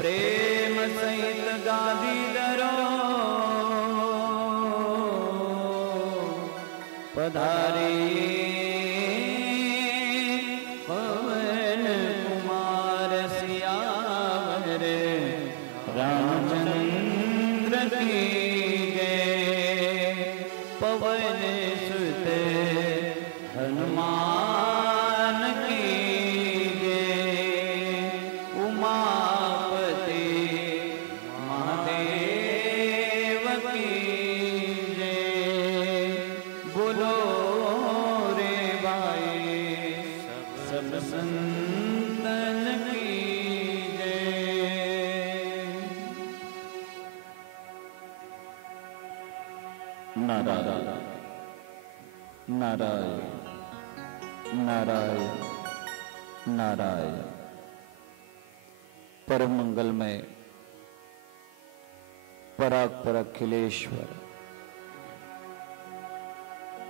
प्रेम सहित गादी धरो पधारे पवन कुमार सियावर रामचंद्र की जय। पवन सुत हनुमान की जय। उमापति महादेव की जय। बोलो रे भाई सब संतन की जय। नारायण नारायण नारायण नारायण। परम मंगलमय परात्पर अखिलेश्वर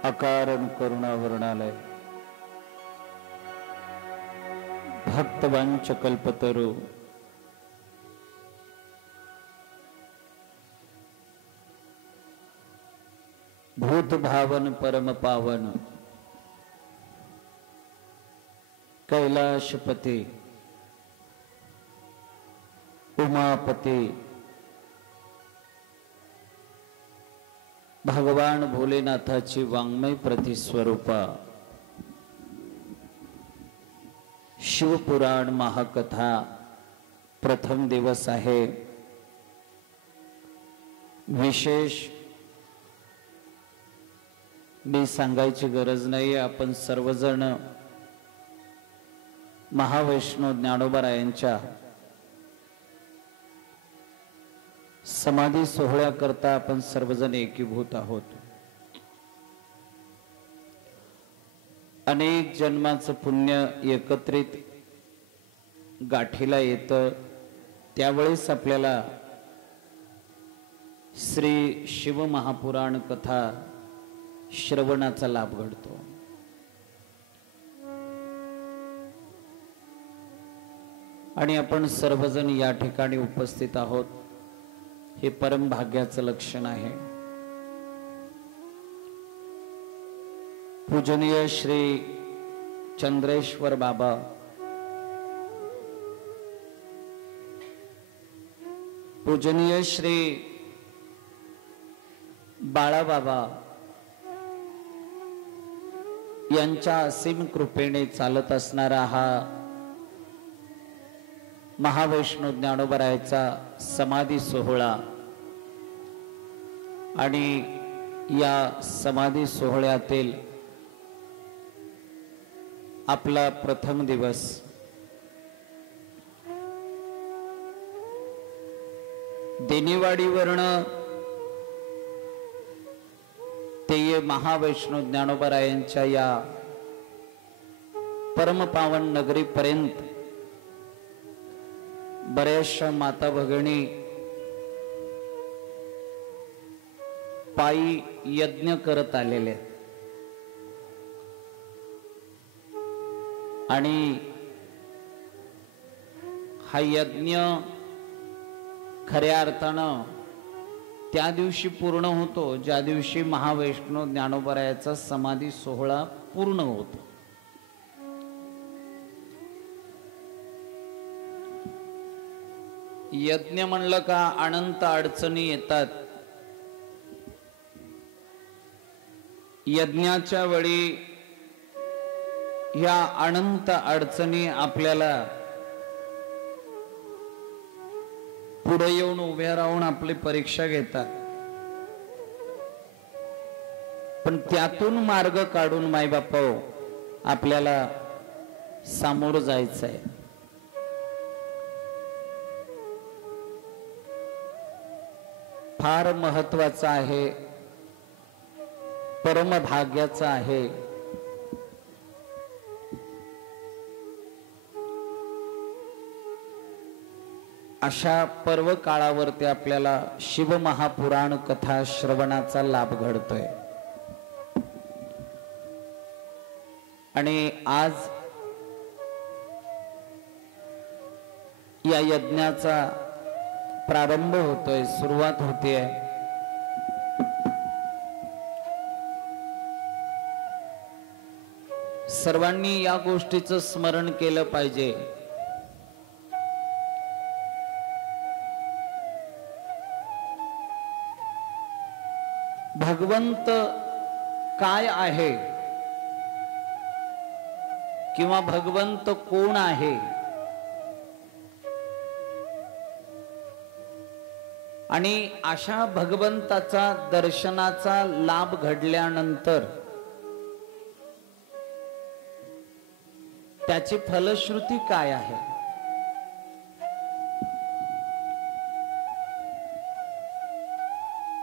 अकारण करुणावर्णालय भक्तवंच कल्पतरु भूत भावन परम पावन कैलाशपति उमापति भगवान भोलेनाथाची वाङ्मय प्रतिस्वरूपा शिवपुराण महाकथा प्रथम दिवस आहे। विशेष मी सांगायची गरज नाही, आपण सर्वजण महावैष्णव ज्ञानोबारायांच्या समाधी सोहळ्याकरता आपण सर्वजण एकीभूत आहोत। अनेक जन्माचं पुण्य एकत्रित गाठीला येतं, त्यावेळेस आपल्याला श्री शिव महापुराण कथा श्रवणाचा लाभ घडतो। आणि आपण सर्वजण या ठिकाणी उपस्थित आहोत, हे परम भाग्याचं लक्षण आहे। पूजनीय श्री चंद्रेश्वर बाबा पूजनीय श्री बाळाबाबा यांच्या असीम कृपेने चालत असणारा हा महावैष्णव ज्ञानोबारायांचा समाधी सोहळा आणि या समाधी सोहळ्यातील आपला प्रथम दिवस देनीवाडीवरनं ते महावैष्णव ज्ञानोबारायांच्या या परमपावन नगरीपर्यंत बऱ्याचशा माता भगिनी पायी यज्ञ करत आलेले आणि हा यज्ञ खऱ्या अर्थानं त्या दिवशी पूर्ण होतो ज्या दिवशी महावैष्णव ज्ञानोबारायांचा समाधी सोहळा पूर्ण होतो। यज्ञ म्हणलं का अनंत अडचणी येतात। यज्ञाच्या वेळी ह्या अनंत अडचणी आपल्याला पुढे येऊन उभ्या राहून आपली परीक्षा घेतात, पण त्यातून मार्ग काढून मायबापा आपल्याला सामोरं जायचंय। फार महत्वाचं आहे, परम भाग्याचं आहे। अशा पर्व काळावरती आपल्याला शिव महापुराण कथा श्रवणाचा लाभ घडतोय। आणि आज या यज्ञाचा प्रारंभ होतोय, सुरुवात होतीये. सर्वांनी या गोष्टीचं स्मरण केलं पाहिजे. भगवंत काय आहे किंवा भगवंत कोण आहे, आणि अशा भगवंताचा दर्शनाचा लाभ घडल्यानंतर त्याची फलश्रुती काय आहे.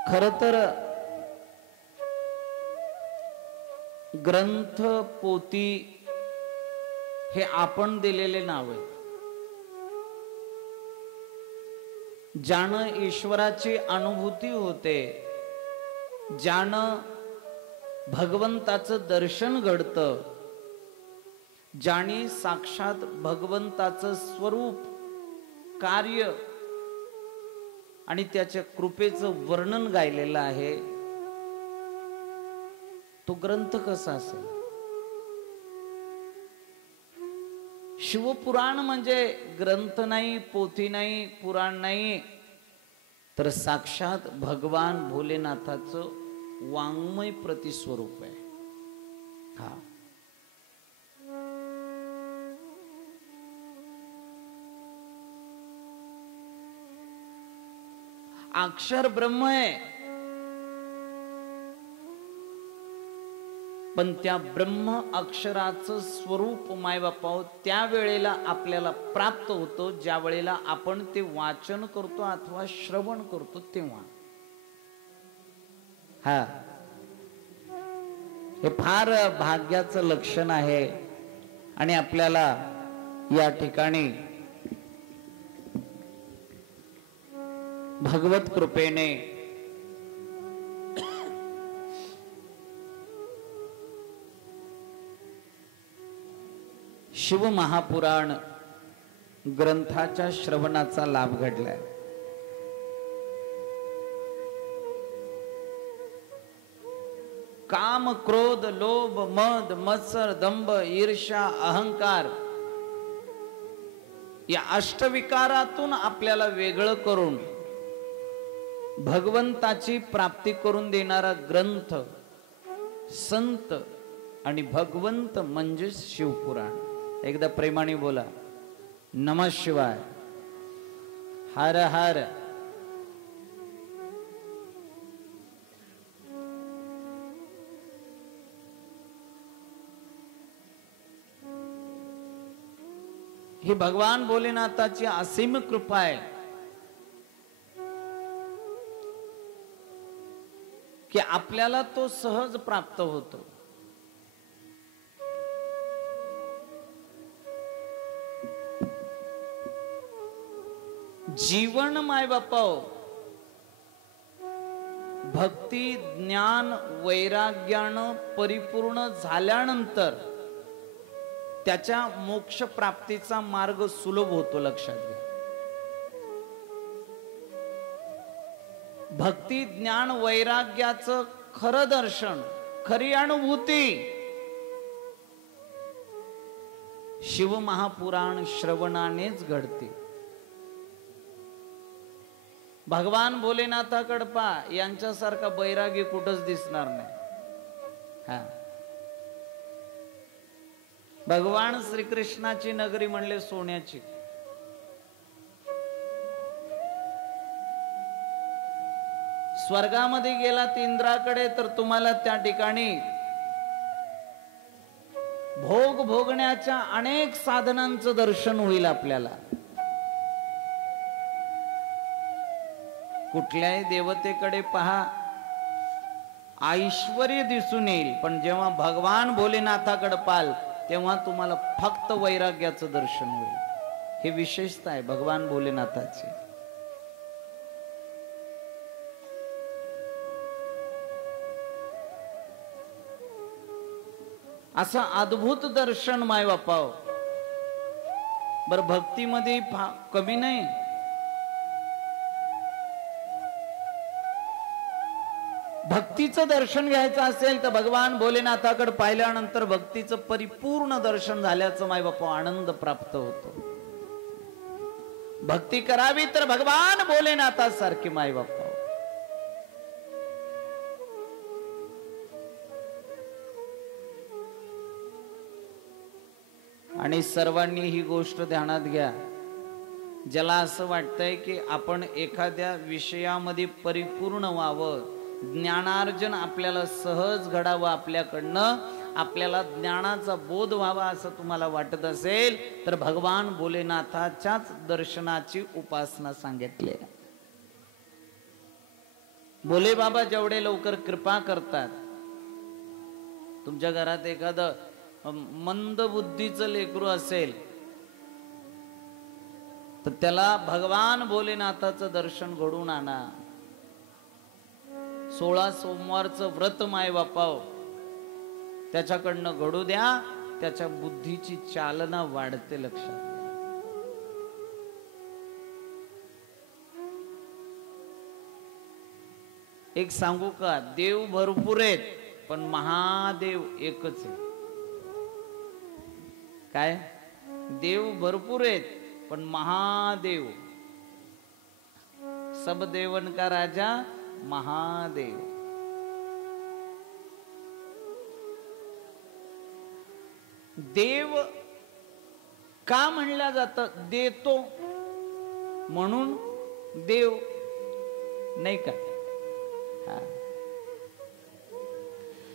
खर तर ग्रंथ पोथी हे आपण दिलेले नाव आहे. ज्यानं ईश्वराची अनुभूती होते, ज्यानं भगवंताचं दर्शन घडतं, ज्याने साक्षात भगवंताचं स्वरूप, कार्य आणि त्याच्या कृपेचं वर्णन गायलेलं आहे, तो ग्रंथ कसा असेल. शिवपुराण म्हणजे ग्रंथ नाही, पोथी नाही, पुराण नाही, तर साक्षात भगवान भोलेनाथाचं वाङ्मय प्रतिस्वरूप आहे. हा अक्षर ब्रह्म आहे, पण त्या ब्रह्म अक्षराचं स्वरूप मायबापाव त्या वेळेला आपल्याला प्राप्त होतो ज्या वेळेला आपण ते वाचन करतो अथवा श्रवण करतो तेव्हा. हा हे फार भाग्याचं लक्षण आहे. आणि आपल्याला या ठिकाणी भगवत कृपेने शिव महापुराण ग्रंथाच्या श्रवणाचा लाभ घडलाय. काम, क्रोध, लोभ, मद, मत्सर, दंभ, ईर्ष्या, अहंकार या अष्टविकारातून आपल्याला वेगळं करून भगवंताची प्राप्ती करून देणारा ग्रंथ, संत आणि भगवंत म्हणजे शिवपुराण. एकदा प्रेमाने बोला, नमः शिवाय, हर हर. ही भगवान भोलेनाथाची असीम कृपा आहे की आपल्याला तो सहज प्राप्त होतो. जीवन मायबापाव भक्ती, ज्ञान, वैराग्यानं परिपूर्ण झाल्यानंतर त्याच्या मोक्ष प्राप्तीचा मार्ग सुलभ होतो. लक्षात घ्या. भक्ती, ज्ञान, वैराग्याचं खरं दर्शन, खरी अनुभूती शिव महापुराण श्रवणानेच घडते. भगवान भोलेनाथाकडे पा, यांच्यासारखा बैरागी कुठंच दिसणार नाही. हा, भगवान श्रीकृष्णाची नगरी म्हणले सोन्याची. स्वर्गामध्ये गेलात इंद्राकडे तर तुम्हाला त्या ठिकाणी भोग भोगण्याच्या अनेक साधनांचं दर्शन होईल. आपल्याला कुठल्याही देवतेकडे पहा, ऐश्वर्य दिसून येईल, पण जेव्हा भगवान भोलेनाथाकडे पाल तेव्हा तुम्हाला फक्त वैराग्याचं दर्शन होईल. हे विशेषता आहे भगवान भोलेनाथाची. असं अद्भुत दर्शन माय बापाव. बर, भक्तीमध्ये कमी नाही. भक्तीचं दर्शन घ्यायचं असेल तर भगवान भोलेनाथाकडे पाहिल्यानंतर भक्तीचं परिपूर्ण दर्शन झाल्याचं माय बापा आनंद प्राप्त होतो. भक्ती करावी तर भगवान भोलेनाथासारखी माय बापा. आणि सर्वांनी ही गोष्ट ध्यानात घ्या. ज्याला असं वाटतंय की आपण एखाद्या विषयामध्ये परिपूर्ण व्हावं, ज्ञानार्जन आपल्याला सहज घडावं, आपल्याकडनं आपल्याला ज्ञानाचा बोध व्हावा असं तुम्हाला वाटत असेल तर भगवान भोलेनाथाच्याच दर्शनाची उपासना सांगितली. भोले बाबा जेवढे लवकर कृपा करतात, तुमच्या घरात एखादं मंद बुद्धीचं लेकरू असेल तर त्याला भगवान भोलेनाथाचं दर्शन घडवून आणा. 16 सोमवारचं व्रत माय बापाव त्याच्याकडनं घडू द्या, त्याच्या बुद्धीची चालना वाढते. लक्षात एक सांगू का, देव भरपूर आहेत पण महादेव एकच आहे. काय? देव भरपूर आहेत पण महादेव, सब देवन का राजा महादेव. देव का म्हणलं जातं? देतो म्हणून देव नाही का?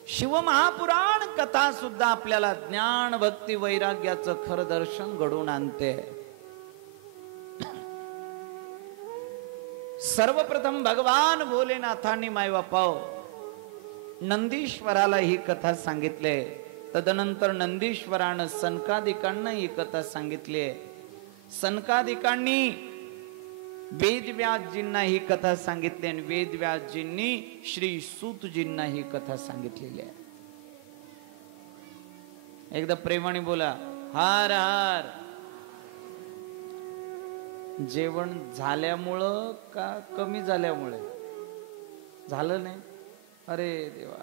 शिव महापुराण कथा सुद्धा आपल्याला ज्ञान भक्ती वैराग्याचं खरं दर्शन घडवून आणते. सर्वप्रथम भगवान भोलेनाथांनी मायबापाव नंदीश्वराला ही कथा सांगितली. तदनंतर नंदीश्वरानं सनकादिकांना ही कथा सांगितली. सनकादिकांनी वेदव्यासजींना ही कथा सांगितली आणि वेदव्यासजींनी श्री सूतजींना ही कथा सांगितलेली आहे. एकदा प्रेमाने बोला हर हर. जेवण झाल्यामुळं का कमी झाल्यामुळे? झालं नाही? अरे देवा.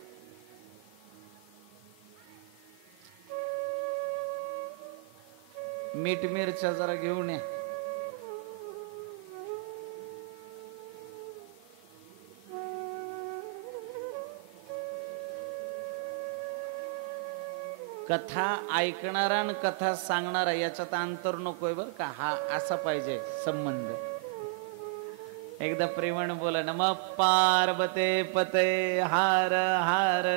मीठ मिरच्या जरा घेऊन या. कथा ऐकणारा आणि कथा सांगणारा याच्यात अंतर नकोय बर का. हा असा पाहिजे संबंध. एकदा प्रेमाने बोला नमः पार्वते पते हर हर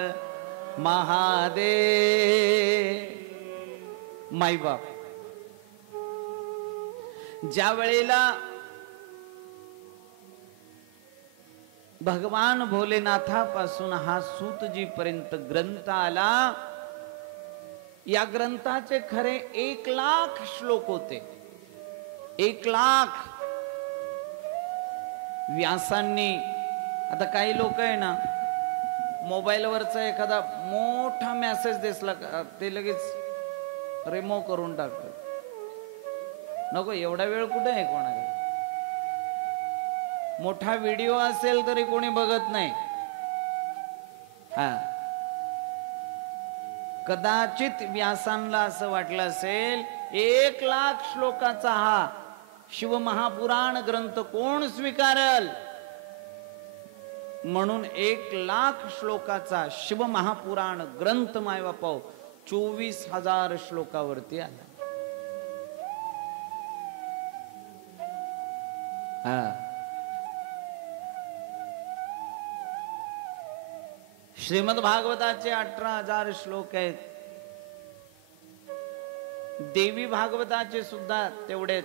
महादेव. माईबाप ज्या वेळेला भगवान भोलेनाथापासून हा सूतजी पर्यंत ग्रंथ आला, या ग्रंथाचे खरे 1,00,000 श्लोक होते. 1,00,000 व्यासांनी. आता काही लोक आहे ना, मोबाईलवरचा एखादा मोठा मेसेज दिसला ते लगेच रिमूव्ह करून टाकतात. नको, एवढा वेळ कुठे आहे कोणाकडे. मोठा व्हिडिओ असेल तरी कोणी बघत नाही. हा, कदाचित व्यासांना असं वाटलं असेल 1,00,000 श्लोकाचा हा शिवमहापुराण ग्रंथ कोण स्वीकारल, म्हणून 1,00,000 श्लोकाचा शिवमहापुराण ग्रंथ मायबापाव 24,000 श्लोकावरती आला. श्रीमद भागवताचे 18,000 श्लोक आहेत. देवी भागवताचे सुद्धा तेवढेच.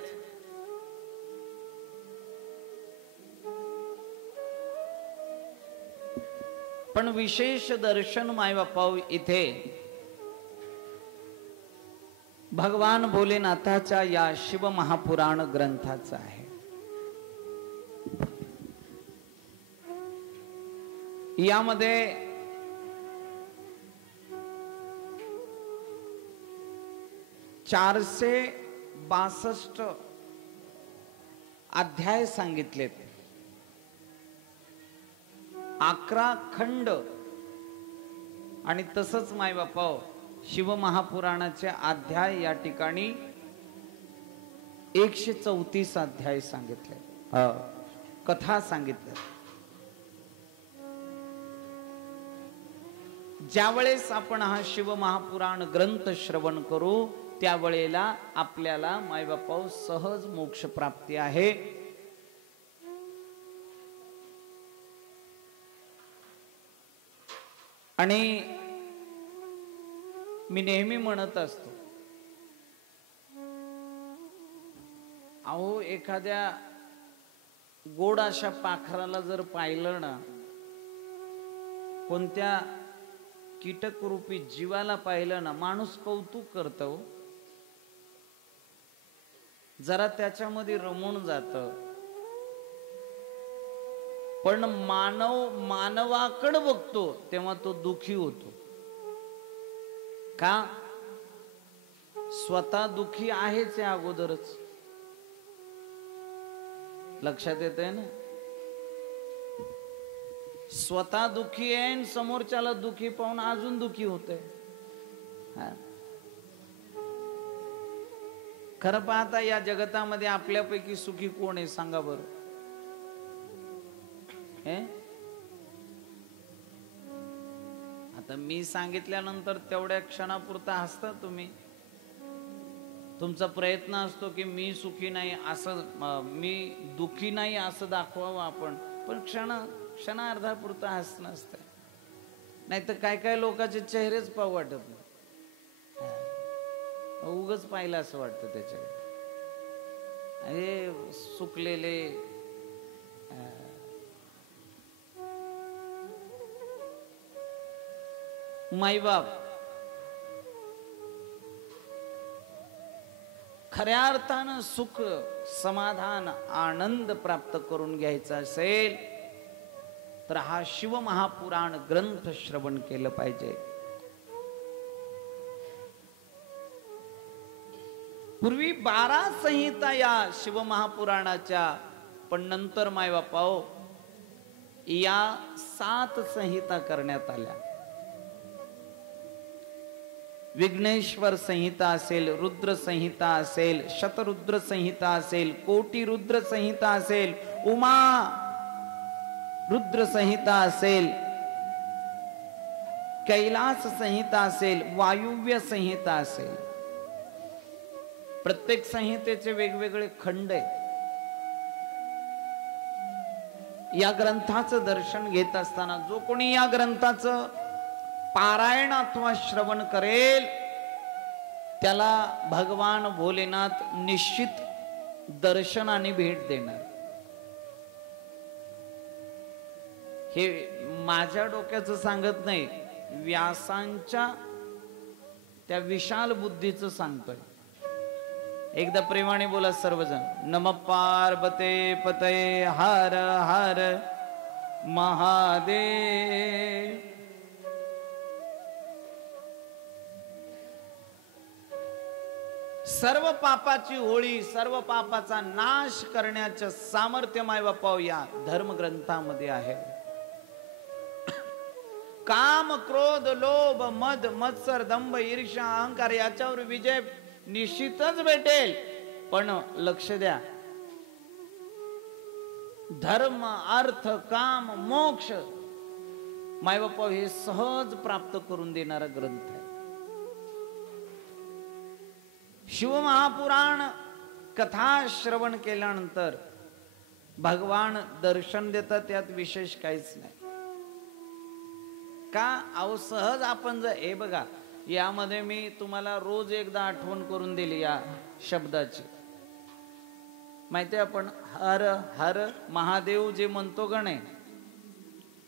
पण विशेष दर्शन मायबापाव इथे भगवान भोलेनाथाच्या या शिव महापुराण ग्रंथाचं आहे. यामध्ये 462 अध्याय सांगितलेत. 11 खंड आणि तसंच मायबापाव शिवमहापुराणाचे अध्याय या ठिकाणी 134 अध्याय सांगितले, कथा सांगितल्या. ज्यावेळेस आपण हा शिवमहापुराण ग्रंथ श्रवण करू त्यावेळेला आपल्याला मायबापाव सहज मोक्ष प्राप्ती आहे. आणि मी नेहमी म्हणत असतो, अहो एखाद्या गोड अशा पाखराला जर पाहिलं ना, कोणत्या कीटकरूपी जीवाला पाहिलं ना, माणूस कौतुक करतो, जरा त्याच्यामध्ये रमून जात. पण मानवाकडे बघतो तेव्हा तो दुखी होतो. का? स्वतः दुखी आहेच या अगोदरच. लक्षात येतंय ना? स्वतः दुखी आहे आणि समोरच्याला दुखी पाहून अजून दुखी होते. खरं पाहता या जगतामध्ये आपल्यापैकी सुखी कोण आहे सांगा बरं? आता मी सांगितल्यानंतर तेवढ्या क्षणापुरता हसता तुम्ही. तुमचा प्रयत्न असतो की मी सुखी नाही असं, मी दुखी नाही असं दाखवावं आपण, पण क्षणार्धापुरता हसणं असतं. नाही तर काय काय लोकांचे चेहरेच पाहू वाटत नाही, उगच पाहिलं असं वाटतं त्याच्याकडे. हे सुकलेले माईबाप खऱ्या अर्थानं सुख, समाधान, आनंद प्राप्त करून घ्यायचा असेल तर हा शिवमहापुराण ग्रंथ श्रवण केलं पाहिजे. पूर्वी 12 संहिता या शिवमहापुराणाच्या, पण नंतर मायबापाओ या 7 संहिता करण्यात आल्या. विघ्नेश्वर संहिता असेल, रुद्र संहिता असेल, शतरुद्र संहिता असेल, कोटी रुद्र संहिता असेल, उमा रुद्र संहिता असेल, कैलास संहिता असेल, वायुव्य संहिता असेल. प्रत्येक संहितेचे वेगवेगळे खंड आहेत. या ग्रंथाचं दर्शन घेत असताना जो कोणी या ग्रंथाचं पारायण अथवा श्रवण करेल त्याला भगवान भोलेनाथ निश्चित दर्शनाने भेट देणार. हे माझ्या डोक्याचं सांगत नाही, व्यासांच्या त्या विशाल बुद्धीचं सांगतोय. एकदा प्रेमाने बोला सर्वजण, नमः पार्वते पतये हर हर महादेव. सर्व पापाची होळी, सर्व पापाचा नाश करण्याचं सामर्थ्य मायबापाव या धर्मग्रंथामध्ये आहे. काम, क्रोध, लोभ, मद, मत्सर, दंभ, ईर्ष्या, अहंकार याच्यावर विजय निश्चितच भेटेल. पण लक्ष द्या, धर्म, अर्थ, काम, मोक्ष मायबापाव हे सहज प्राप्त करून देणारा ग्रंथ आहे. शिवमहापुराण कथा श्रवण केल्यानंतर भगवान दर्शन देतात, यात विशेष काहीच नाही. का? अहो सहज आपण जर हे बघा, यामध्ये मी तुम्हाला रोज एकदा आठवण करून दिली या शब्दाची. माहिती आहे, आपण हर हर महादेव जे म्हणतो का नाही,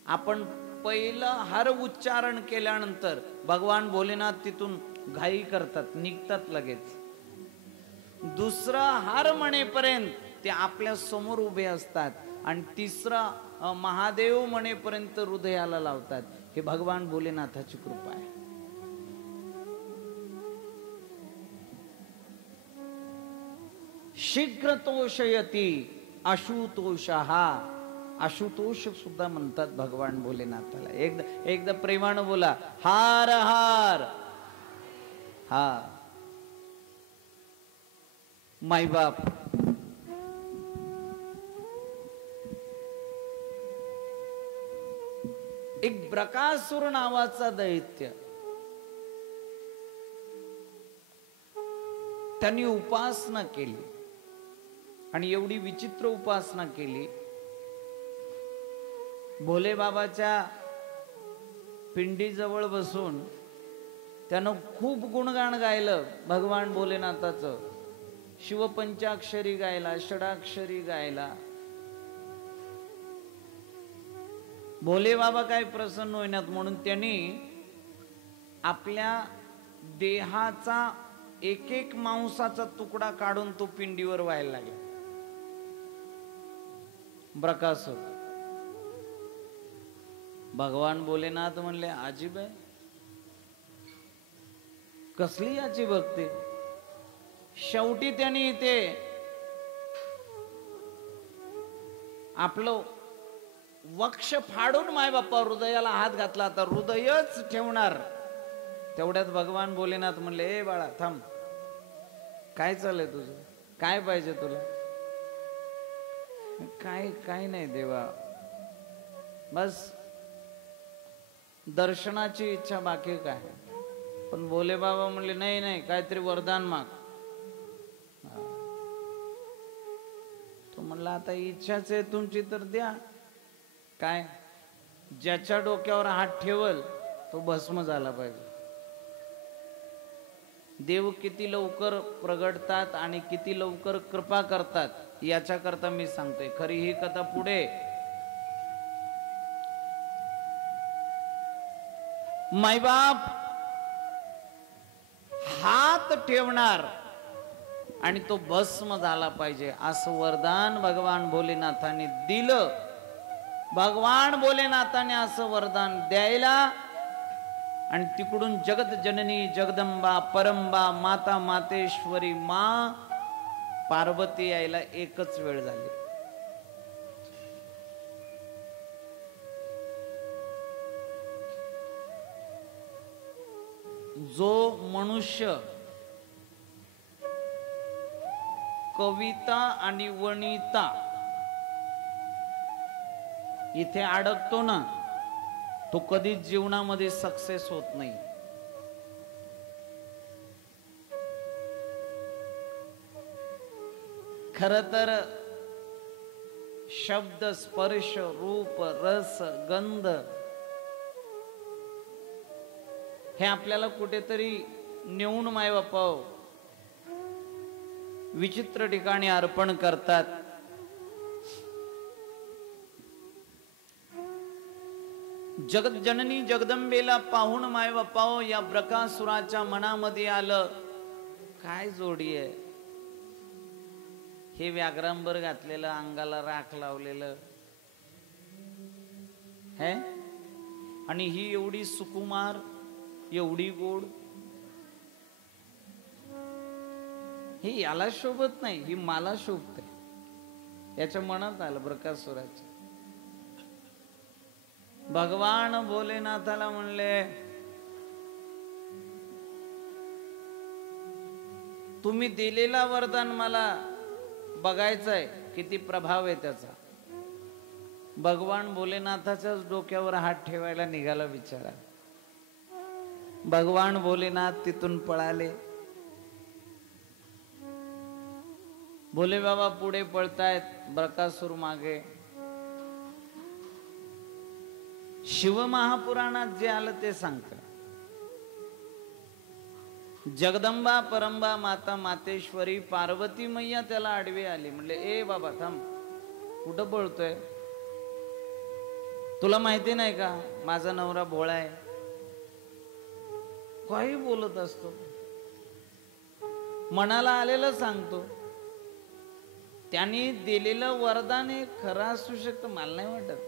आपण पहिलं हर उच्चारण केल्यानंतर भगवान भोलेनाथ तिथून घाई करतात, निघतात लगेच. दुसरं हर म्हणेपर्यंत ते आपल्या समोर उभे असतात आणि तिसरा महादेव म्हणेपर्यंत हृदयाला लावतात. हे भगवान भोलेनाथाची कृपा आहे. शीघ्र तोषयती अशुतोषः आशुतोष सुद्धा म्हणतात भगवान भोलेनाथाला. एकदा प्रेमानं बोला, हार हार. हा मायबाप, एक ब्रकासुर नावाचा दैत्य, त्यांनी उपासना केली आणि एवढी विचित्र उपासना केली. भोले बाबाच्या पिंडीजवळ बसून त्यानं खूप गुणगान गायलं भगवान भोलेनाथाचं. शिवपंचाक्षरी गायला, षडाक्षरी गायला. भोले बाबा काय प्रसन्न होईनात म्हणून त्यांनी आपल्या देहाचा एक एक मांसाचा तुकडा काढून तो पिंडीवर व्हायला लागला. ब्रकासुर. भगवान भोलेनाथ म्हणले, अजीब आहे, कसली याची भक्ती. शेवटी त्यांनी ते आपलं वक्ष फाडून मायबापा हृदयाला हात घातला. आता हृदयच ठेवणार. तेवढ्यात भगवान भोलेनाथ म्हणले, ए बाळा थांब, काय चाललंय तुझं, काय पाहिजे तुला. काय नाही देवा, बस दर्शनाची इच्छा, बाकी काय. पण भोले बाबा म्हणले, नाही काहीतरी वरदान माग. तो म्हणला, आता इच्छाच आहे तुमची तर द्या. काय, ज्याच्या डोक्यावर हात ठेवल तो भस्म झाला पाहिजे. देव किती लवकर प्रगटतात आणि किती लवकर कृपा करतात याच्या करता मी सांगतोय. खरी ही कथा पुढे. मायबाप हात ठेवणार आणि तो भस्म झाला पाहिजे असं वरदान भगवान भोलेनाथाने दिलं. भगवान भोलेनाथाने असं वरदान द्यायला आणि तिकडून जगत जननी जगदंबा परंबा माता मातेश्वरी मा पार्वती यायला एकच वेळ झाली. जो मनुष्य कविता आणि वनिता इथे अडकतो ना, तो कधीच जीवनामध्ये सक्सेस होत नाही. खर तर शब्द स्पर्श रूप रस गंध हे आपल्याला कुठेतरी नेऊन मायबापा विचित्र ठिकाणी अर्पण करतात. जगत जननी जगदंबेला पाहून मायबापाओ या ब्रकासुराच्या मनामध्ये आलं, काय जोडी आहे हे व्याघ्रांबर घातलेलं, अंगाला राख लावलेलं है, आणि ही एवढी सुकुमार, एवढी गोड. ही याला शोभत नाही, ही मला शोभते. याच्या मनात आलं ब्रकासुराच्या. भगवान भोलेनाथाला म्हणले, तुम्ही दिलेला वरदान मला बघायचंय, किती प्रभाव आहे त्याचा. भगवान भोलेनाथाच्याच डोक्यावर हात ठेवायला निघाला बिचारा. भगवान भोलेनाथ तिथून पळाले. भोले बाबा पुढे पळतायत, ब्रकासुर मागे. शिवमहापुराणात जे आलं ते सांगतं. जगदंबा परंबा माता मातेश्वरी पार्वती मैया त्याला आडवी आली. म्हणले, ए बाबा थांब, कुठं पळतोय, तुला माहिती नाही का माझा नवरा भोळा आहे, काही बोलत असतो, मनाला आलेलं सांगतो. त्यांनी दिलेलं वरदान हे खरं असू शकतं मला नाही वाटत.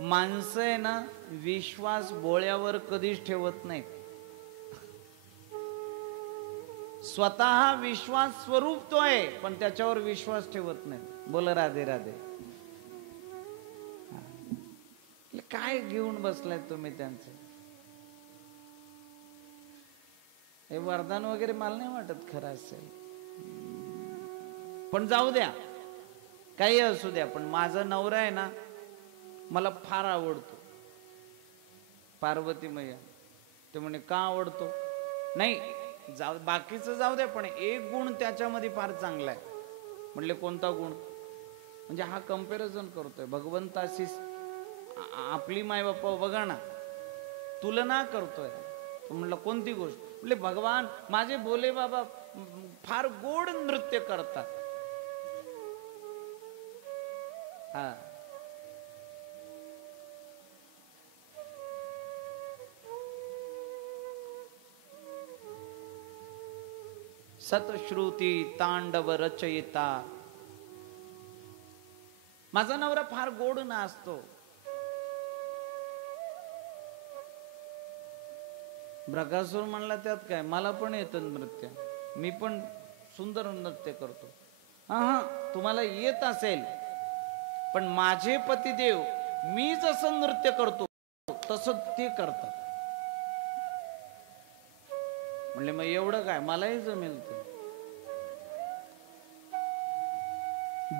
माणसं आहे ना, विश्वास भोळ्यावर कधीच ठेवत नाही. स्वतः विश्वास स्वरूप तो आहे पण त्याच्यावर विश्वास ठेवत नाही. बोल राधे राधे. काय घेऊन बसलाय तुम्ही त्यांचं? हे वरदान वगैरे मला नाही वाटत खरं असेल, पण जाऊ द्या, काही असू द्या. पण माझा नवरा आहे ना, मला फार आवडतो, पार्वती मैया. ते म्हणे का आवडतो? नाही जाऊ, बाकीचं जाऊ द्या, पण एक गुण त्याच्यामध्ये फार चांगला आहे. म्हणले कोणता गुण? म्हणजे हा कंपॅरिझन करतोय भगवंताशी. आपली माय बाप्पा बघा ना, तुलना करतोय. म्हणलं कोणती गोष्ट? म्हणजे भगवान माझे भोले बाबा फार गोड नृत्य करतात. हा, सतश्रुती तांडव रचयिता. माझा नवरा फार गोड नाचतो. ब्रकासूर म्हणला त्यात काय, मला पण येतं नृत्य, मी पण सुंदर नृत्य करतो. हा, तुम्हाला येत असेल, पण माझे पतिदेव मी जसं नृत्य करतो तसं ते करतात. म्हणले मग एवढं काय, मलाही जमेल ते.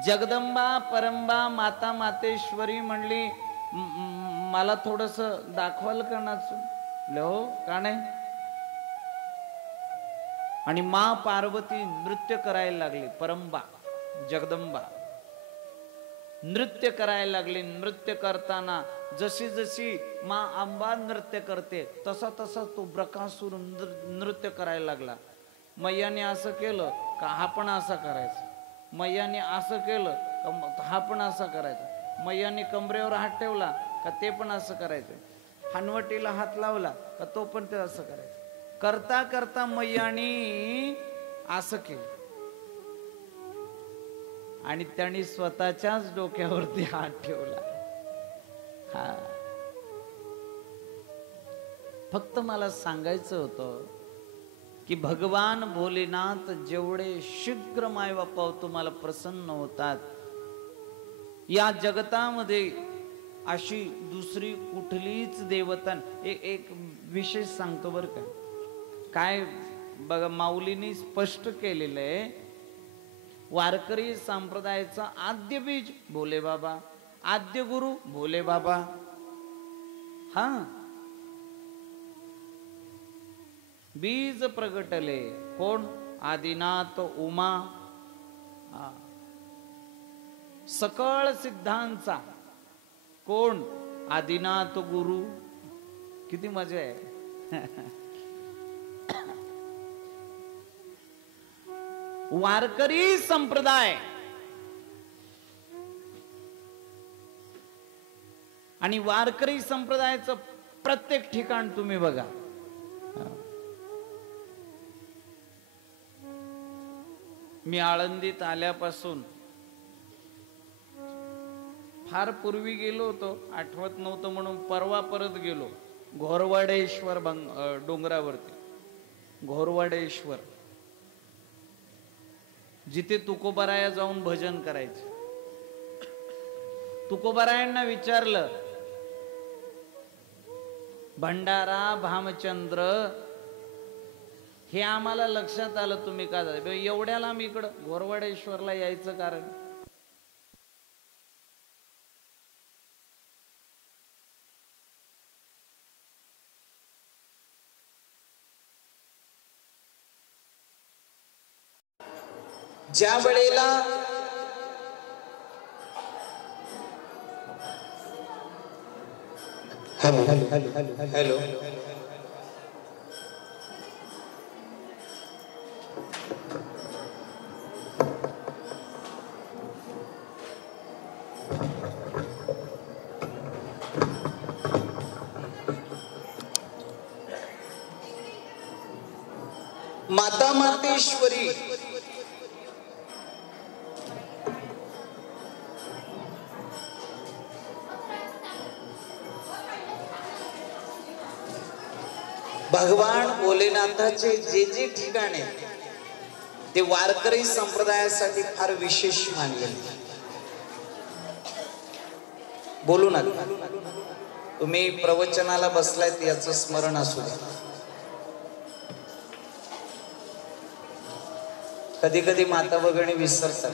जगदंबा परंबा माता मातेश्वरी म्हणली मला थोडस दाखवाल का नाचून? हो, का नाही? आणि मा पार्वती नृत्य करायला लागली. परंबा जगदंबा नृत्य करायला लागली. नृत्य करताना जशी जशी मा अंबा नृत्य करते तसा तसा तो ब्रकासूर नृत्य करायला लागला. मैयाने असं केलं का हा पण असा करायचा, मैयाने असं केलं का हा पण असा करायचा, मैयाने कमरेवर हात ठेवला का ते पण असं करायचं, हनवटीला हात लावला का तो पण ते असं करायचं. करता करता मैयाने असं केलं आणि त्यांनी स्वतःच्याच डोक्यावरती हात ठेवला. हा, फक्त मला सांगायचं होतं की भगवान भोलेनाथ जेवढे शीघ्र मायबापा तुम्हाला प्रसन्न होतात, या जगतामध्ये अशी दुसरी कुठलीच देवता. एक विशेष सांगतो बरं का, काय बघा, माऊलींनी स्पष्ट केलेलं आहे, वारकरी संप्रदायाचा आद्य बीज भोले बाबा, आद्य गुरु भोले बाबा. हा, बीज प्रगटले कोण? आदिनाथ उमा. सकळ सिद्धांचा कोण? आदिनाथ गुरु. किती मजा आहे. वारकरी संप्रदाय आणि वारकरी संप्रदायाचं प्रत्येक ठिकाण तुम्ही बघा. मी आळंदीत आल्यापासून फार पूर्वी गेलो होतो, आठवत नव्हतं म्हणून परवा परत गेलो. घोरवाडेश्वर डोंगरावरती, घोरवाडेश्वर, जिथे तुकोबाराया जाऊन भजन करायचे. तुकोबारायांना विचारलं, भंडारा भामचंद्र हे आम्हाला लक्षात आलं, तुम्ही का जाता? एवढ्याला आम्ही इकडं घोरवाडेश्वरला यायचं कारण? ज्या वेळेला हॅलो हॅलो हॅलो हॅलो माता मातेश्वरी भगवान भोलेनाथाचे जे जे ठिकाण आहे ते वारकरी संप्रदायासाठी फार विशेष मानले. बोलू नका. तुम्ही प्रवचनाला बसलायत याचं स्मरण असू द्या. कधी कधी माता भगिनी विसरतात.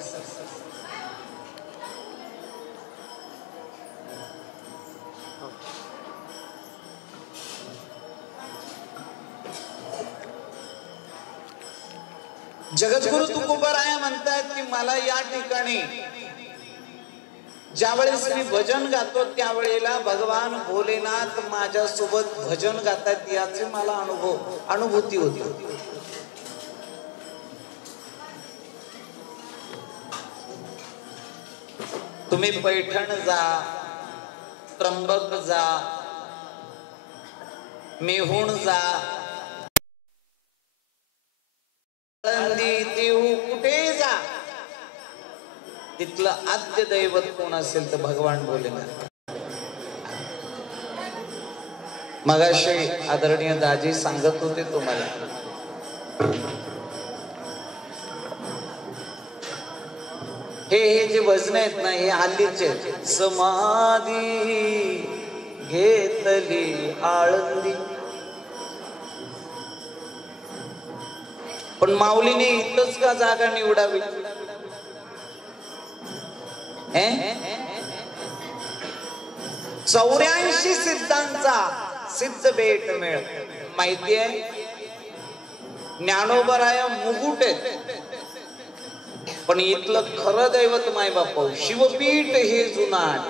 जगद्गुरु तुकोबाराया म्हणतात की मला या ठिकाणी ज्यावेळेस मी भजन गातो त्यावेळेला भगवान भोलेनाथ माझ्या सोबत भजन गातात याचे मला अनुभूती होती. तुम्ही पैठण जा, त्र्यंबक जा, मेहुण जा, कुठे जा, तिथलं आद्य दैवत कोण असेल तर भगवान भोलेनाथ. मगाशी आदरणीय दाजी सांगत होते तुम्हाला, हे जे भजन आहेत ना हे हल्लीचे. समाधी घेतली आळंदी, पण माऊलीने इथंच का जागा निवडावी? 84 सिद्धांचा सिद्ध भेट मिळ माहितीये. ज्ञानोबराय मुकुट आहेत, पण इथलं खरं दैवत माय बापू शिवपीठ हे जुनाट.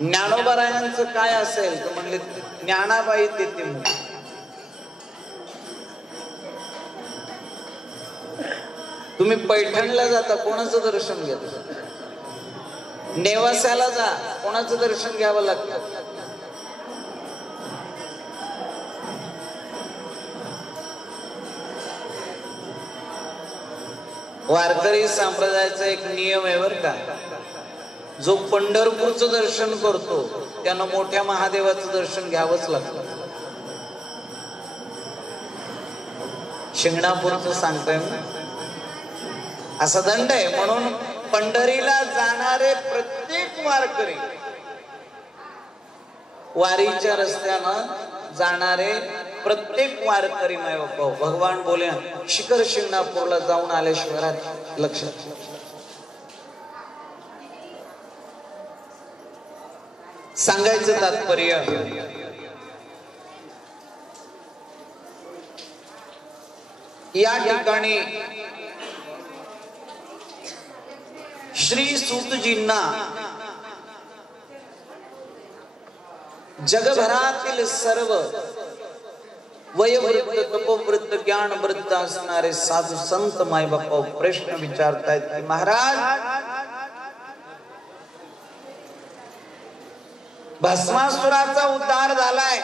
ज्ञानोबरायांचं काय असेल तर म्हणले ज्ञानाबाई तेथे. तुम्ही पैठणला जाता कोणाचं दर्शन घेता? नेवास्याला जा कोणाचं दर्शन घ्यावं लागतं? वारकरी संप्रदायाचा एक नियम आहे बरं का, जो पंढरपूरचं दर्शन करतो त्यानं मोठ्या महादेवाचं दर्शन घ्यावंच लागतं. शिंगणापूरचं सांगतोय असा दंड आहे. म्हणून पंढरीला जाणारे प्रत्येक वारकरी, वारीच्या रस्त्यानं जाणारे प्रत्येक वारकरी माय बापा भगवान बोले शिखर शिंगणापूरला जाऊन आल्याशिवाय लक्षात. सांगायचं तात्पर्य, या ठिकाणी श्री सूतजींना जगभरातील सर्व वयोवृद्ध तपोवृद्ध ज्ञानवृद्ध असणारे साधू संत माय बापा प्रश्न विचारतायत की महाराज, भस्मासुराचा उद्धार झालाय,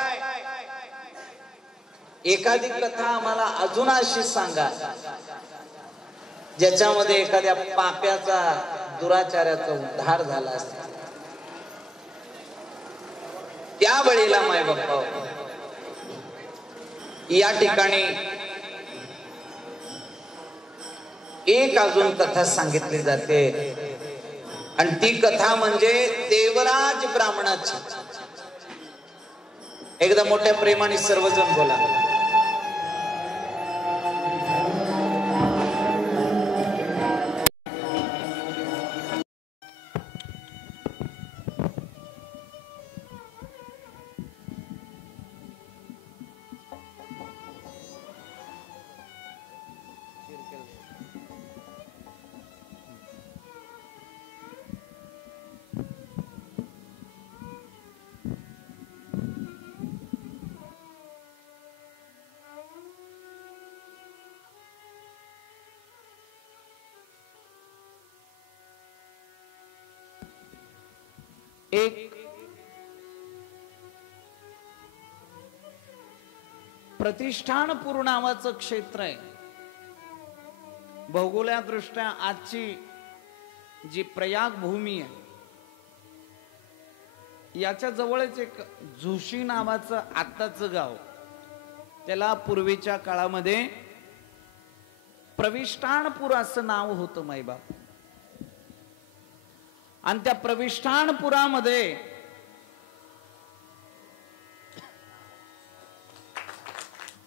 एखादी कथा आम्हाला अजून अशी सांगा ज्याच्यामध्ये एखाद्या पाप्याचा दुराचार्याचा उद्धार झाला असता. त्यावेळेला माय बाप्पा या ठिकाणी एक अजून कथा सांगितली जाते, आणि ती कथा म्हणजे देवराज ब्राह्मणाची. एकदा मोठ्या प्रेमाने सर्वजण बोला. एक प्रतिष्ठानपूर नावाचं क्षेत्र आहे. भौगोलिकदृष्ट्या आजची जी प्रयाग भूमी आहे याच्या जवळच एक झुशी नावाचं आत्ताचं गाव, त्याला पूर्वीच्या काळामध्ये प्रविष्टानपूर असं नाव होतं मायबाप. आणि त्या प्रविष्ठानपुरामध्ये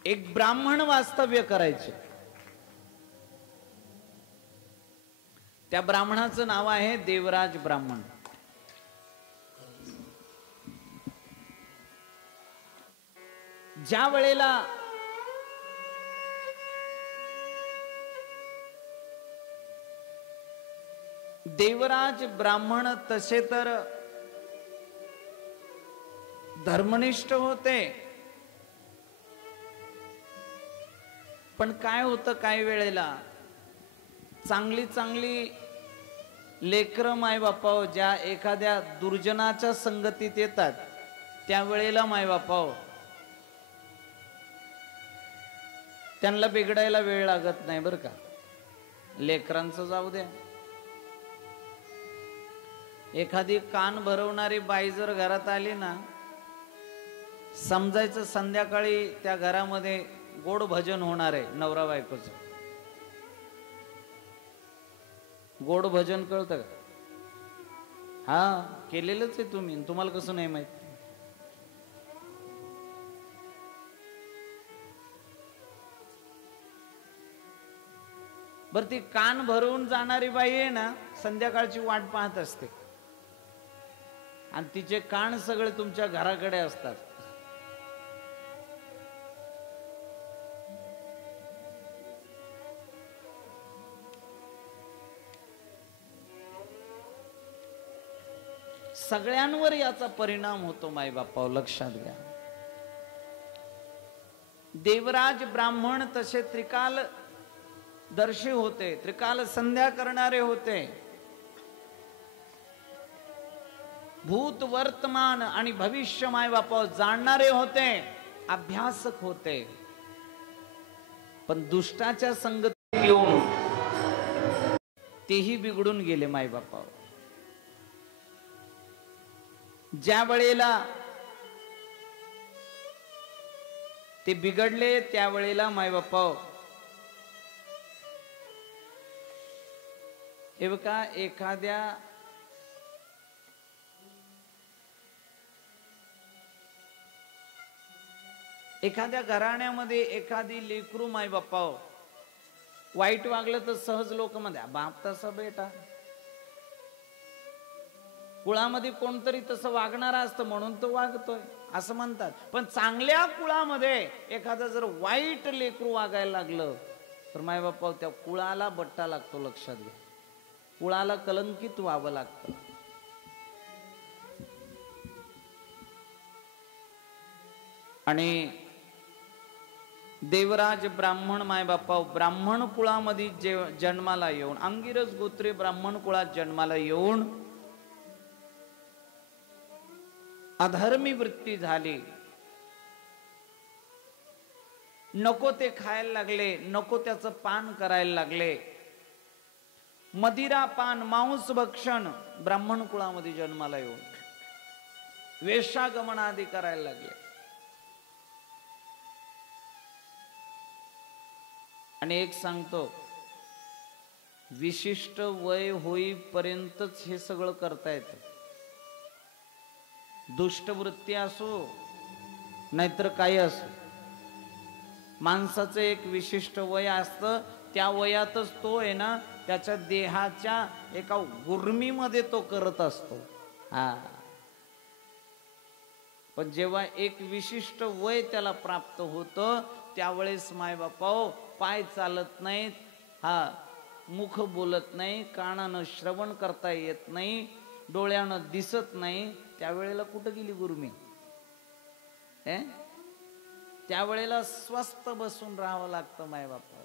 एक ब्राह्मण वास्तव्य करायचे. त्या ब्राह्मणाचं नाव आहे देवराज ब्राह्मण. ज्या वेळेला देवराज ब्राह्मण तसे तर धर्मनिष्ठ होते, पण काय होतं काही वेळेला चांगली चांगली लेकरं मायबापाव ज्या एखाद्या दुर्जनाच्या संगतीत येतात त्यावेळेला मायबापाव त्यांना बिघडायला वेळ लागत नाही बरं का. लेकरांचं जाऊ द्या, एखादी कान भरवणारी बाई जर घरात आली ना, समजायचं संध्याकाळी त्या घरामध्ये गोड भजन होणार आहे नवरा बायकोचं. गोड भजन कळतं का? हा, केलेलंच आहे तुम्ही, तुम्हाला कसं नाही माहित. बर ती कान भरवून जाणारी बाई आहे ना, संध्याकाळची वाट पाहत असते आणि तिचे कान सगळे तुमच्या घराकडे असतात. सगळ्यांवर याचा परिणाम होतो मायबापाव, लक्षात घ्या. देवराज ब्राह्मण तसे त्रिकाल दर्शी होते, त्रिकाल संध्या करणारे होते, भूत वर्तमान आणि भविष्य मायबापाव जाणणारे होते, अभ्यासक होते. पण दुष्टाच्या संगतीत येऊन तेही बिघडून गेले मायबापाव. ज्या वेळेला ते बिघडले त्यावेळेला मायबापाव हे बघा, एखाद्या घराण्यामध्ये एखादी लेकरू मायबापाव वाईट वागलं तर सहज लोक म्हणतात बाप तसा बेटा. कुळामध्ये कोणतरी तसं वागणार असतं म्हणून तो वागतोय असं म्हणतात. पण चांगल्या कुळामध्ये एखादा जर वाईट लेकरू वागायला लागलं तर मायबापा त्या कुळाला बट्टा लागतो, लक्षात घ्या. कुळाला कलंकित व्हावं लागतं. आणि देवराज ब्राह्मण मायबापा ब्राह्मण कुळामध्ये जन्माला येऊन, अंगिरस गोत्रे ब्राह्मण कुळात जन्माला येऊन अधर्मी वृत्ती झाली. नको ते खायला लागले, नको त्याचं पान करायला लागले. मदिरा पान मांस भक्षण ब्राह्मण कुळामध्ये जन्माला येऊन वेश्यागमन आदी करायला लागले. आणि एक सांगतो, विशिष्ट वय होईपर्यंतच हे सगळं करता येतं. दुष्ट वृत्ती असो नाहीतर काही असो, माणसाचं एक विशिष्ट वय असतं. त्या वयातच तो आहे ना त्याच्या देहाच्या एका गुर्मीमध्ये तो करत असतो. पण जेव्हा एक विशिष्ट वय त्याला प्राप्त होतं त्यावेळेस मायबापाओ पाय चालत नाहीत, मुख बोलत नाही, कानानं श्रवण करता येत नाही, डोळ्यानं दिसत नाही. त्यावेळेला कुठं गेली गुरुमी? त्यावेळेला स्वस्थ बसून राहावं लागतं मायबापा.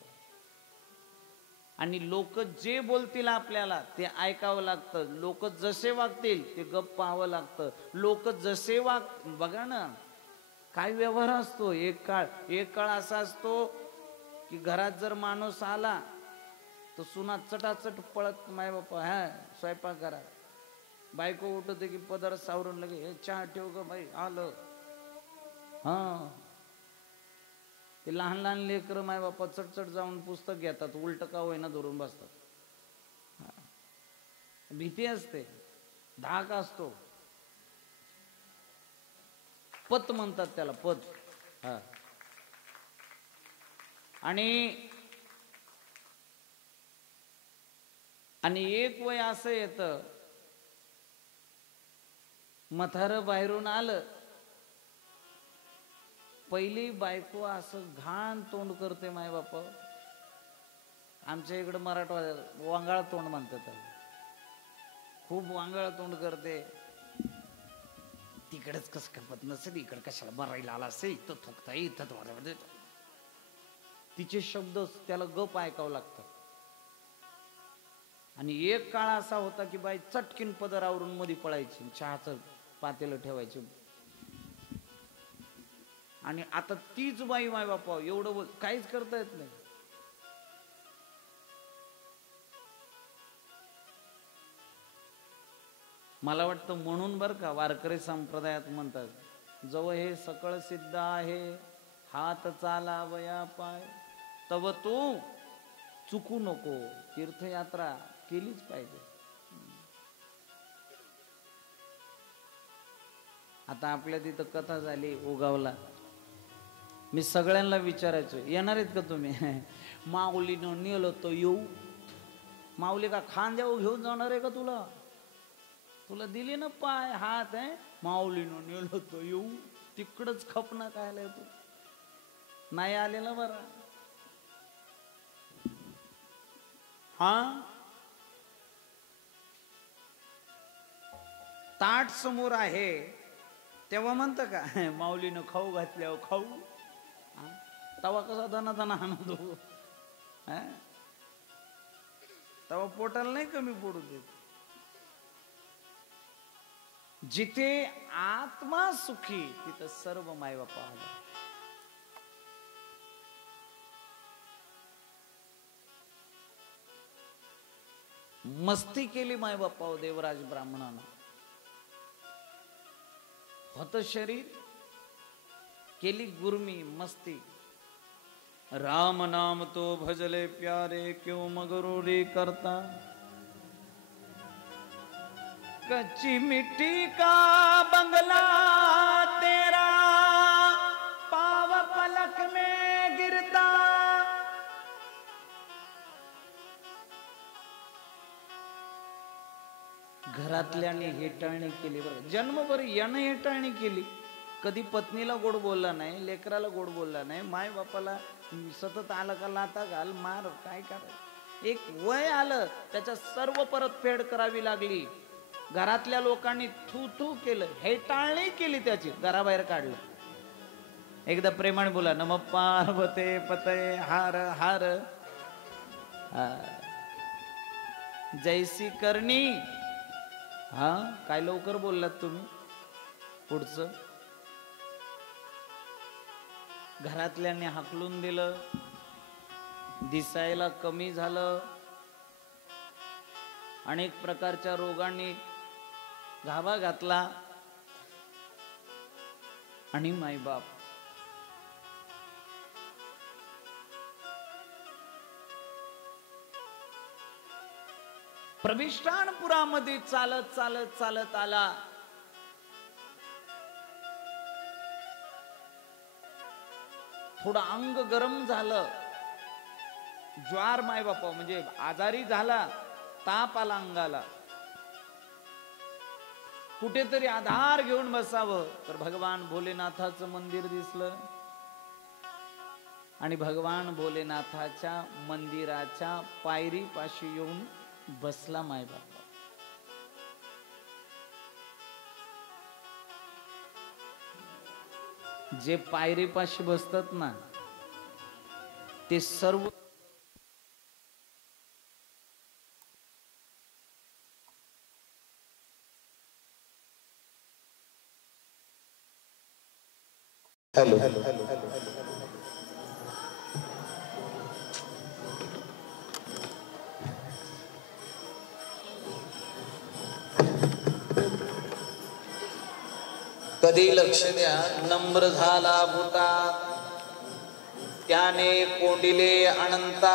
आणि लोक जे बोलतील आपल्याला ते ऐकावं लागतं. लोक जसे वागतील ते गप्प पाहावं लागतं. लोक जसे बघा ना काय व्यवहार असतो. एक काळ असा असतो की घरात जर माणूस आला तर सुना चटाचट पळत मायबापा स्वयंपाक करा. बायको उठते की पदर सावरून लगे चहा ठेव ग बाई आलं. ते लहान लहान लेकर मायबापा चटचट जाऊन पुस्तक घेतात, उलट का होईना धरून बसतात. भीती असते. धाक असतो, पत म्हणतात त्याला, पत. हा. आणि एक वय असं येतं, म्हातारं बाहेरून आलं, पहिली बायको असं घाण तोंड करते माय बापा. आमच्या इकडं मराठवाड्यात वांगाळ तोंड म्हणतात त्याला. खूप वांगाळ तोंड करते. तिकडेच कस खपत नसेल, इकडे कशाला मरायला आला असेल, इथं थुकता इथं. तिचे शब्द त्याला गप ऐकावं लागतं. आणि एक काळ असा होता की बाई चटकीन पदरावरून मध्ये पळायची, चहाचं पातेलं ठेवायची. आणि आता तीच बाई माय बापा एवढं काहीच करता येत नाही. मला वाटतं म्हणून बर का वारकरी संप्रदायात म्हणतात, जवळ हे सकळ सिद्ध आहे, हात चालावया पाय, तव तू चुकू नको, तीर्थयात्रा केलीच पाहिजे. आता आपल्या तिथं कथा झाली उगावला, मी सगळ्यांना विचारायचो, येणार आहेत का तुम्ही? माऊलीनं नेलं तर येऊ. माऊली का खांद्यावर घेऊन जाणार आहे का तुला? तुला दिली ना पाय हात आहे, माऊलीनं नेलं तर येऊ. तिकडच खपना खायला येतो. नाही आलेला बरा. हा, ताट समोर आहे तेव्हा म्हणतं का माऊलीनं खाऊ घातल्यावर खाऊ? तवा कसा दना आणतो, तवा पोटाला नाही कमी पडू देत. जिथे आत्मा सुखी तिथं सर्व मायबापा आला. मस्ती केली मायबापा देवराज ब्राह्मणानं. होत शरीर, केली गुरमी मस्ती. राम नाम तो भजले प्यारे, क्यों मगरूरी करता, कच्ची मिट्टी का बंगला तेरा, पाव पलक में गिरता. घरातल्याने हेटाळणी केली बरं, जन्मभर यानं हेटाळणी केली. कधी पत्नीला गोड बोलला नाही, लेकराला गोड बोलला नाही, माय बापाला सतत आलं का लाता घाल मार, काय करायचं. एक वय आलं त्याच्या सर्व परतफेड करावी लागली. घरातल्या लोकांनी थू थू केलं, हेटाळणी केली, त्याची घराबाहेर काढलं. एकदा प्रेमाने बोला, नम पार्वते पतये हार हार. जैसी करणी. हा, काय लवकर बोललात तुम्ही. पुढचं घरातल्याने हाकलून दिलं, दिसायला कमी झालं, अनेक प्रकारच्या रोगांनी गाभा घातला. आणि मायबाप प्रविष्टानपुरामध्ये चालत चालत चालत आला. थोडं अंग गरम झालं, ज्वार मायबापा म्हणजे आजारी झाला, ताप आला अंगाला. कुठेतरी आधार घेऊन बसावं तर भगवान भोलेनाथाचं मंदिर दिसलं. आणि भगवान भोलेनाथाच्या मंदिराच्या पायरीपाशी येऊन बसला मायबापा. जे पायरीपाशी बसतात ना ते सर्व हॅलो. कधी लक्ष द्या, नम्र झाला भूता, त्याने कोंडिले अनंता.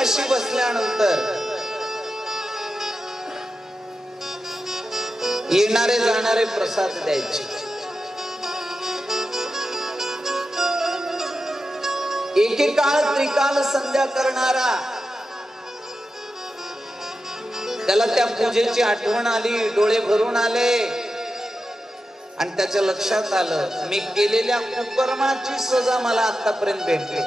पाशी बसल्यानंतर येणारे जाणारे प्रसाद द्यायचे. एकेकाळ त्रिकाल संध्या करणारा, त्याला त्या पूजेची आठवण आली, डोळे भरून आले आणि त्याच्या लक्षात आलं मी केलेल्या कुकर्माची सजा मला आतापर्यंत भेटली.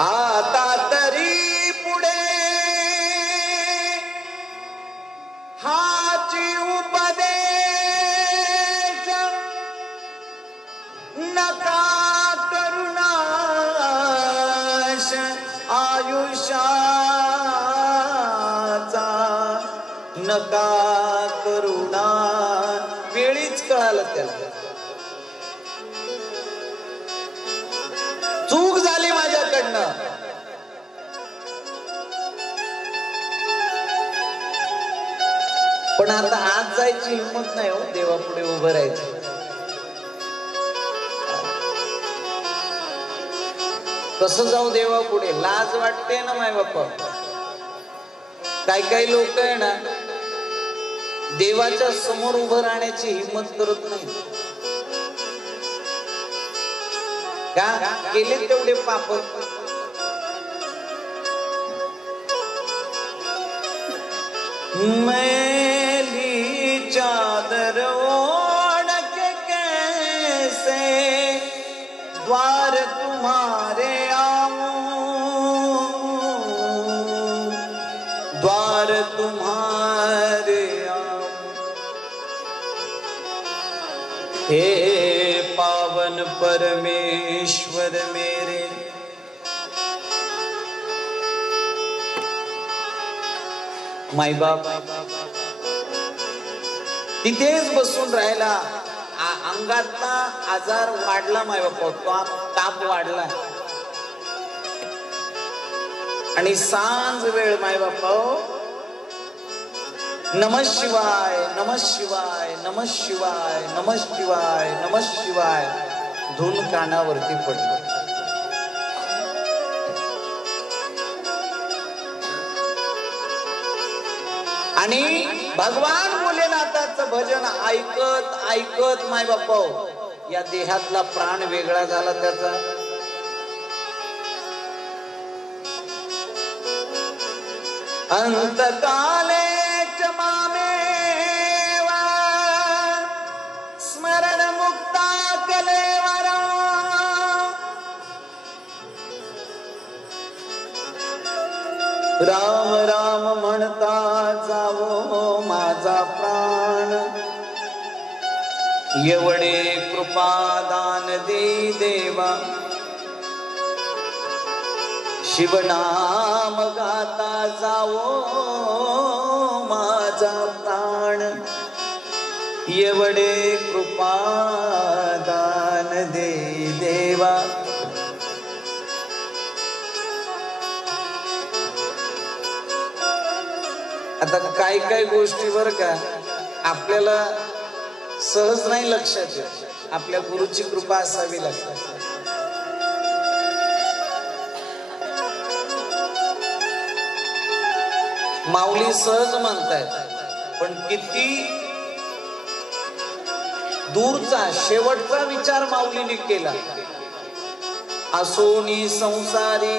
आता तरी पुढे हाची उपदेश नका करुणाश आयुष्याचा नका करुणा. वेळीच कळालं त्याला, चूक झाली माझ्याकडनं. पण आता आज जायची हिंमत नाही हो, देवापुढे उभं राहायचं. कसं जाऊ देवापुढे? लाज वाटते ना माय बाप्पा. काही लोक आहे ना, देवाच्या समोर उभं राहण्याची हिंमत करत नाही. का? केले तेवढे पाप. मैली चादर ओढ़ के कैसे द्वार तुम्हारे आऊं, द्वार तुम्हारे आऊं. हे पावन परमेश्वर मेरे, माय बाप तिथेच बसून राहिला. अंगातला आजार वाढला, माय बाप ताप वाढला. आणि सांज वेळ माय बापा नमः शिवाय नमः शिवाय नमः शिवाय नमः शिवाय नमः शिवाय धून कानावरती पडली. आणि भगवान भोलेनाथाचं भजन ऐकत ऐकत माय बापा या देहातला प्राण वेगळा झाला त्याचा. अंतकाले च मामेव स्मरण मुक्ता कलेवरा, राम राम म्हणता जावो माझा प्राण, एवढे कृपादान दे देवा, शिवनाम गाता जावो माझा प्राण, एवढे कृपादान दे देवा. आता काही गोष्टीवर का आपल्याला सहज नाही लक्षात येत, आपल्या गुरुची कृपा असावी लागते. माऊली सहज म्हणतायत, पण किती दूरचा शेवटचा विचार माऊलीने केला. असोनी संसारी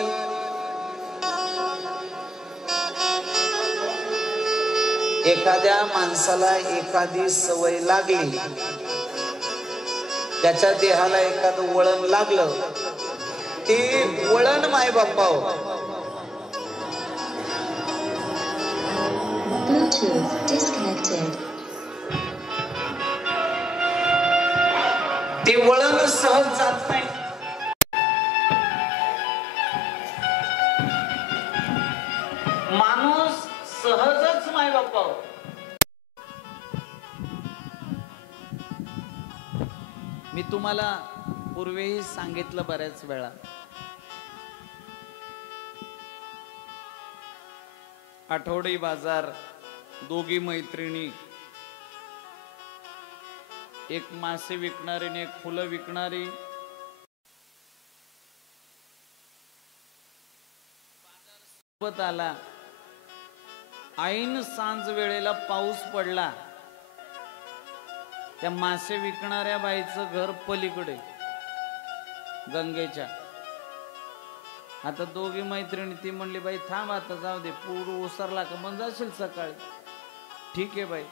एखाद्या माणसाला एखादी सवय लागली, त्याच्या देहाला एखादं वळण लागलं, ते वळण माय बाप्पा ते वळण सहज जात नाही. माणूस सहजच माय बाप्पा. मी तुम्हाला पूर्वीही सांगितलं बऱ्याच वेळा, आठवडी बाजार दोघी मैत्रिणी, एक मासे विकणारी आणि एक फुलं विकणारी, आला, ऐन सांज वेळेला पाऊस पडला. त्या मासे विकणाऱ्या बाईचं घर पलीकडे गंगेच्या. आता दोघी मैत्रिणी, ती म्हणली बाई थांब आता जाऊ दे, पूर ओसरला का मग जाशील सकाळी. ठीक आहे बाई.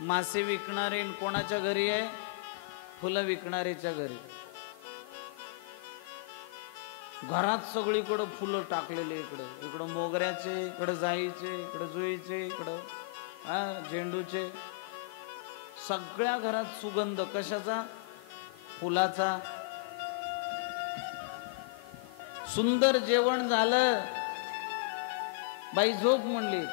मासे विकणारे कोणाच्या घरी आहे? फुलं विकणाऱ्याच्या घरी. घरात सगळीकडे फुलं टाकलेले, इकडं मोगऱ्याचे, इकडं जाईचे, इकडं जुईचे, इकडं झेंडूचे. सगळ्या घरात सुगंध. कशाचा? फुलाचा. सुंदर जेवण झालं. बाई झोप म्हणली.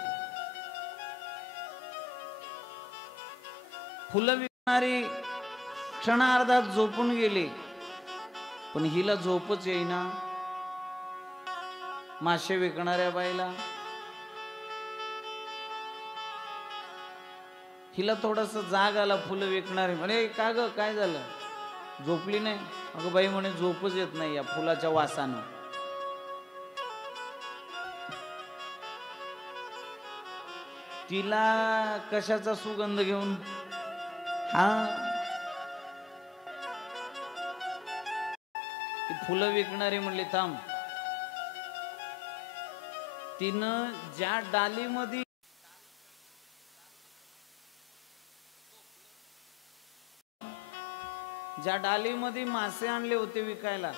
फुलं विकणारी क्षणार्धात झोपून गेली, पण हिला झोपच येईना. मासे विकणाऱ्या बाईला, हिला थोडस जाग आला. फुलं विकणारी म्हणे का ग काय झालं, झोपली नाही? अगं बाई म्हणे झोपच येत नाही या फुलाच्या वासानं. तिला कशाचा सुगंध घेऊन? फुलं विकणारी म्हणली थांब. तिनं ज्या डालीमध्ये मासे आणले होते विकायला,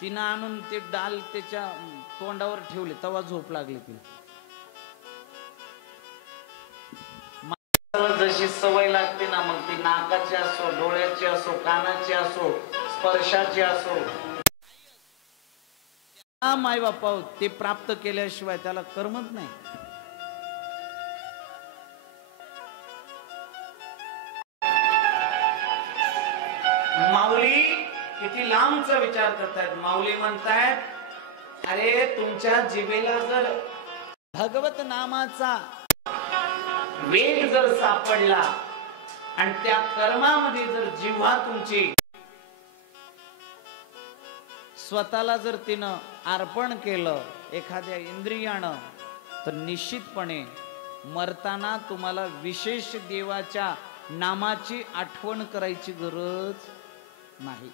तिनं आणून ते डाल त्याच्या तोंडावर ठेवले. तेव्हा झोप लागली तिला. जशी सवय लागते ना, मग ती नाकाची असो, डोळ्याची असो, कानाची असो, स्पर्शाची असो, माय बापा ते प्राप्त केल्याशिवाय त्याला करमत नाही. माऊली किती लांबचा विचार करतायत. माऊली म्हणतायत अरे तुमच्या जिभेला जर भगवत नामाचा वेग जर सापडला आणि त्या कर्मामध्ये जर जिव्हा तुमची स्वतःला जर तिनं अर्पण केलं एखाद्या इंद्रियानं, तर निश्चितपणे मरताना तुम्हाला विशेष देवाच्या नामाची आठवण करायची गरज नाही.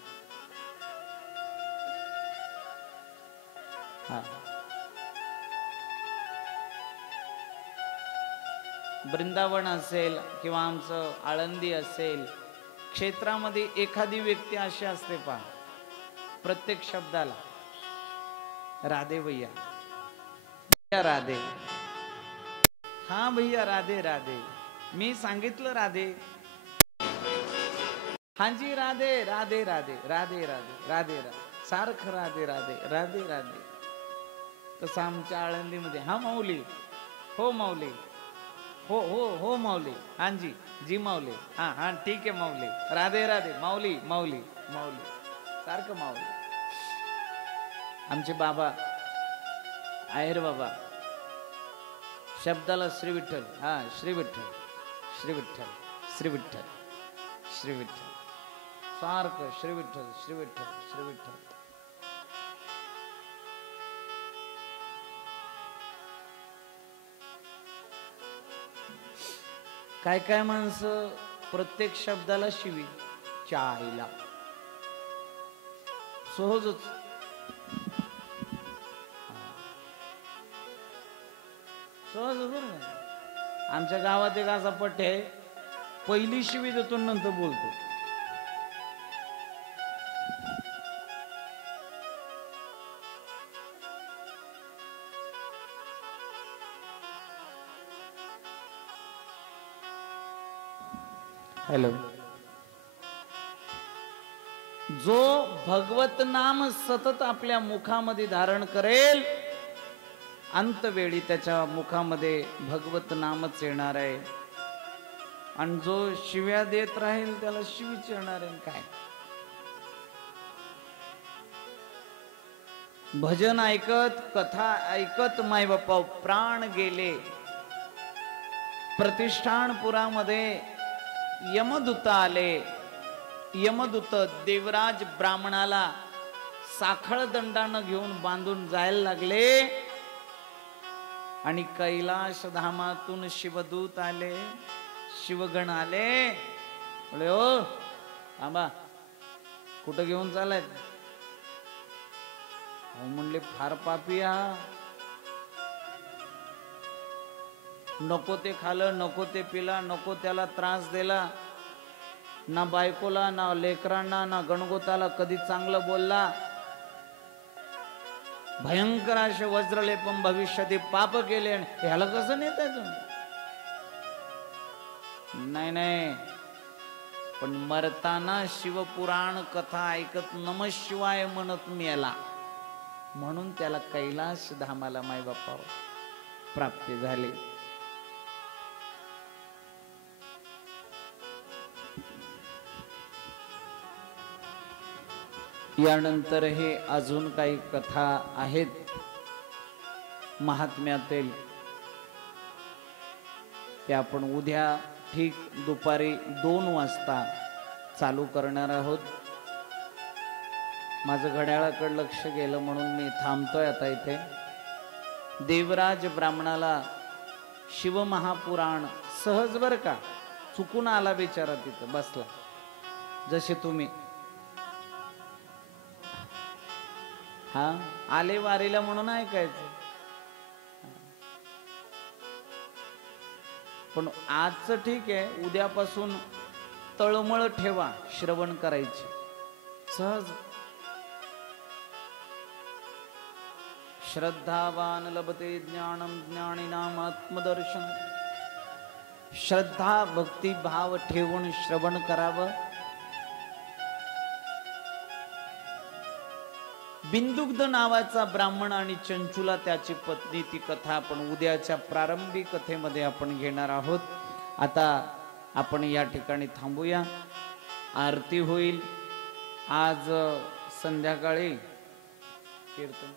वृंदावन असेल किंवा आमचं आळंदी असेल, क्षेत्रामध्ये एखादी व्यक्ती अशी असते पहा, प्रत्येक शब्दाला राधे भैया, राधे, हा भैया राधे राधे, मी सांगितलं राधे, हाजी राधे राधे राधे राधे राधे राधे राधे, सारखं राधे राधे राधे राधे. तसं आमच्या आळंदीमध्ये हा माऊली, हो माऊली, हो हो हो माऊली, हाजी जी माऊली, हा हा ठीक आहे माऊली, राधे राधे माऊली माऊली माऊली, सारखं माऊली. आमचे बाबा आहेर बाबा, शब्दाला श्री विठ्ठल, हा श्री विठ्ठल श्री विठ्ठल श्री विठ्ठल श्री विठ्ठल, सारखं श्री विठ्ठल श्री विठ्ठल श्री विठ्ठल. काय काय माणसं प्रत्येक शब्दाला शिवी, चायला सहजच. सहज बरं का. आमच्या गावात एक असा पट्ट आहे, पहिली शिवी देतो नंतर बोलतो. हॅलो. जो भगवत नाम सतत आपल्या मुखामध्ये धारण करेल, अंतवेळी त्याच्या मुखामध्ये भगवत नामच येणार आहे. आणि जो शिव्या देत राहील त्याला शिवीच येणार आहे. काय भजन ऐकत, कथा ऐकत माय बापा प्राण गेले. प्रतिष्ठानपुरामध्ये यमदूत आले. यमदूत देवराज ब्राह्मणाला साखळ दंडानं घेऊन बांधून जायला लागले आणि कैलाश धामातून शिवदूत आले, शिवगण आले. बोले ओ थांबा, कुठं घेऊन चालायत? म्हणले फार पापिया, नको ते खाल्लं, नको ते पिला, नको त्याला त्रास दिला, ना बायकोला ना लेकरांना ना गणगोताला कधी चांगलं बोलला. भयंकर असे वज्रलेपम भविष्यात पाप केले. ह्याला कसं नेताय तुम्ही? नाही नाही, पण मरताना शिवपुराण कथा ऐकत नम शिवाय म्हणत मेला, म्हणून त्याला कैलाश धामाला मायबापावर प्राप्ती झाली. यानंतर हे अजून काही कथा आहेत महात्म्यातील, ते आपण उद्या ठीक दुपारी 2 वाजता चालू करणार आहोत. माझं घड्याळाकडे लक्ष गेलं म्हणून मी थांबतोय आता इथे. देवराज ब्राह्मणाला शिवमहापुराण सहज बर का, चुकून आला बिचारा, तिथं बसला जसे तुम्ही. हा आले वारीला म्हणून ऐकायचं, पण आजचं ठीक आहे, उद्यापासून तळमळ ठेवा श्रवण करायची सहज. श्रद्धावान लभते ज्ञानम ज्ञानिनाम आत्मदर्शन. श्रद्धा भक्ती भाव ठेवून श्रवण करावं. बिंदुग्ध नावाचा ब्राह्मण आणि चंचुला त्याची पत्नी, ती कथा आपण उद्याच्या प्रारंभी कथेमध्ये आपण घेणार आहोत. आता आपण या ठिकाणी थांबूया. आरती होईल आज संध्याकाळी. कीर्तन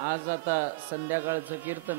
आज आता संध्याकाळचं कीर्तन